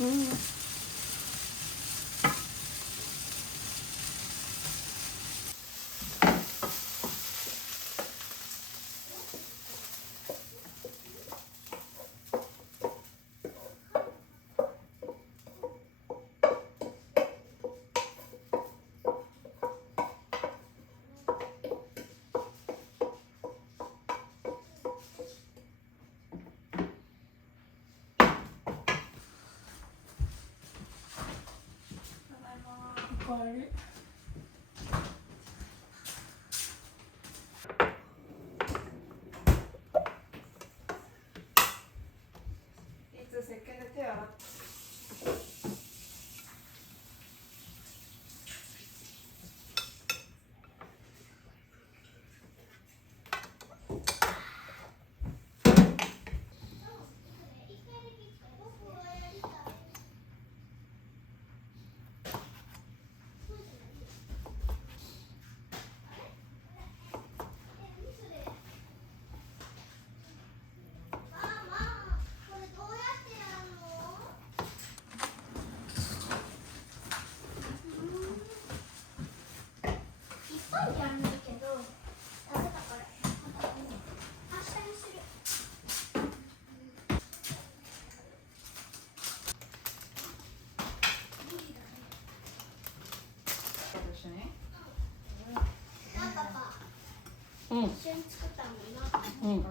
うん。おかえり。いつ石鹸で手洗って。うん。一緒に作ったもんな。うん。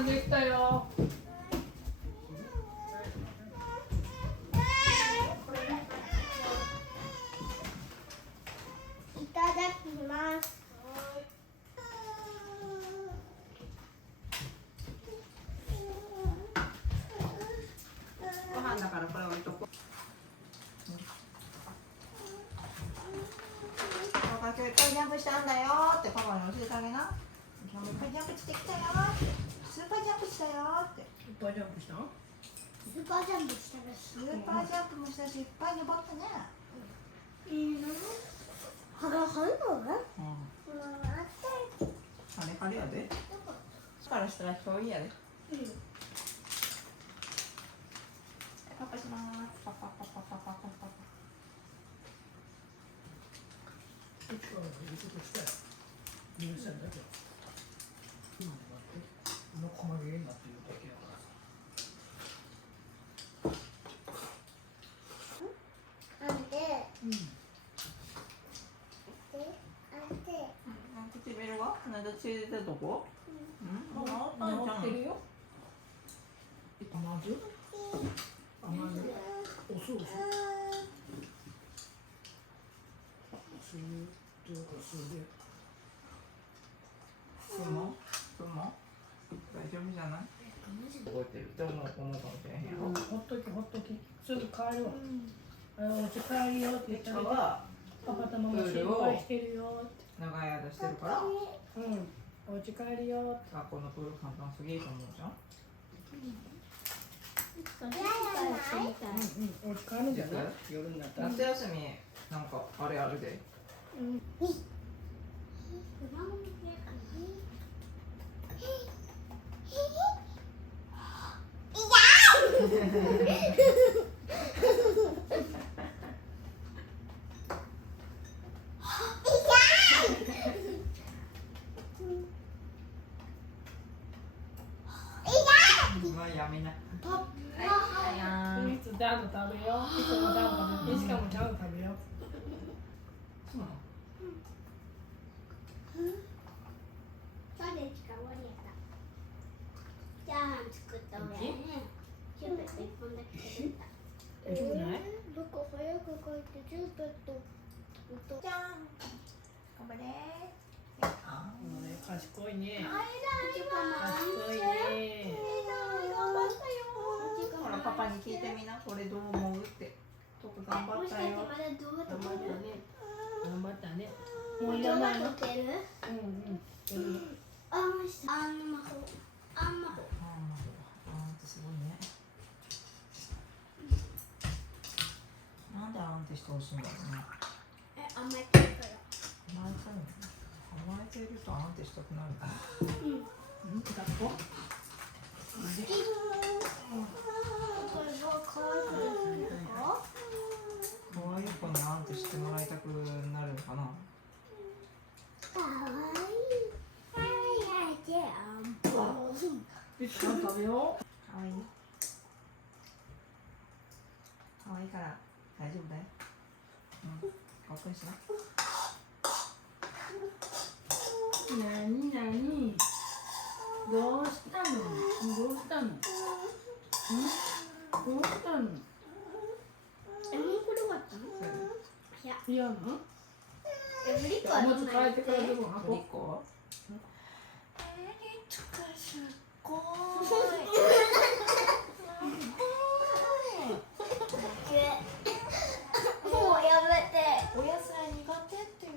飯できたよ。いただきます。ご飯だからこれ置いとこう。今日いっぱいジャンプしたんだよってパパに教えてあげな。今日もいっぱいジャンプしてきたよ。スーパージャンプしたよって。いっぱいジャンプしたの？スーパージャンプしたらしい。スーパージャンプもしたしいっぱい登ったね。いいの？歯が入るの？うん。あれやで。からしたら今日いいやで。パパします。パパパパパパパパ。いつから優勝したよ。入選だけど。今だって細切れになっているだけやからさ。なんで？うん。唇は？なんでついてたとこ？うん。治ってるよ。甘酢？甘酢？お酢お酢。酢というか酢で。も大丈夫じゃない？覚えてるって思うかもしれへんよ。ほっとき。すぐ帰るわ。お家帰るよって言ったら、パパとママ心配してるよって。長い間してるから。お家帰るよって。学校のプール簡単すぎると思うじゃん。お家帰るんじゃない？夜になったら。夏休みなんかあれあるで。まあやめな。いつダンド食べよう。いつもダンド食べよう。しかもちゃんと食べよう。そうなの？チャーハン作った俺ね。キューペット1本だけ作った。大丈夫ない？どこ早く書いてキューペット。じゃん。頑張れ。もうね、賢いね。あれだ賢いね。頑張ったよ。ほらパパに聞いてみな。これどう思うって。どこ頑張ったよ。まだどうだと思う？頑張ったね。もういらないの？てる？あんまほ。すごいね。なんであんってしてほしいんだろうね。甘えてるから。甘えてるとあんってしたくなるかな。学校？可愛い子にあんってしてもらいたくなるのかな。かわいい。食べよう。可愛い。可愛いから大丈夫だよ。かっこいいしな。なにどうしたの？どうしたの？これ終わったの？いやな。ブリコはおむつ替えてからどこブリコ？すごい。もうやめて。お野菜苦手っていう。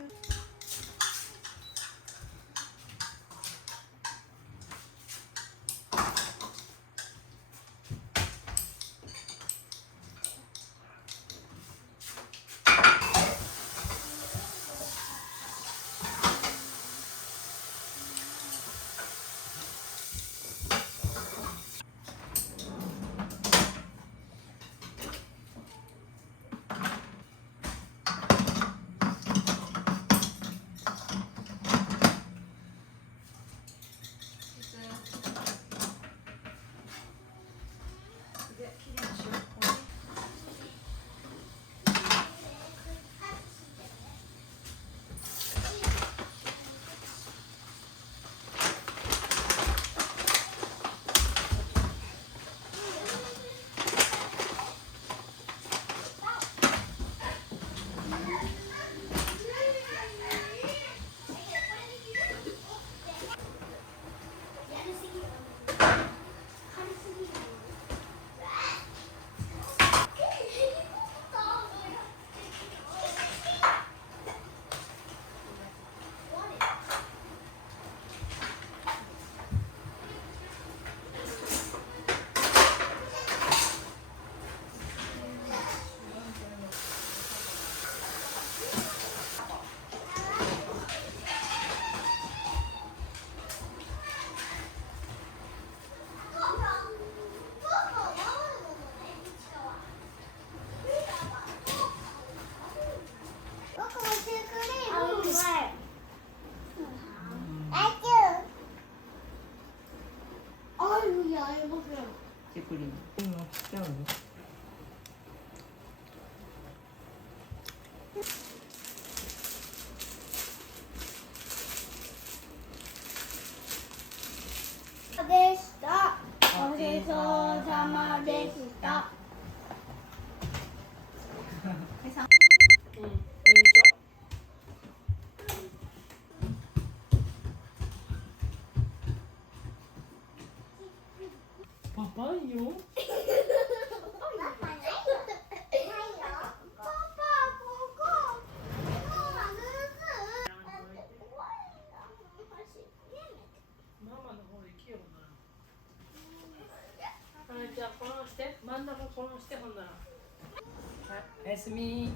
おやすみ。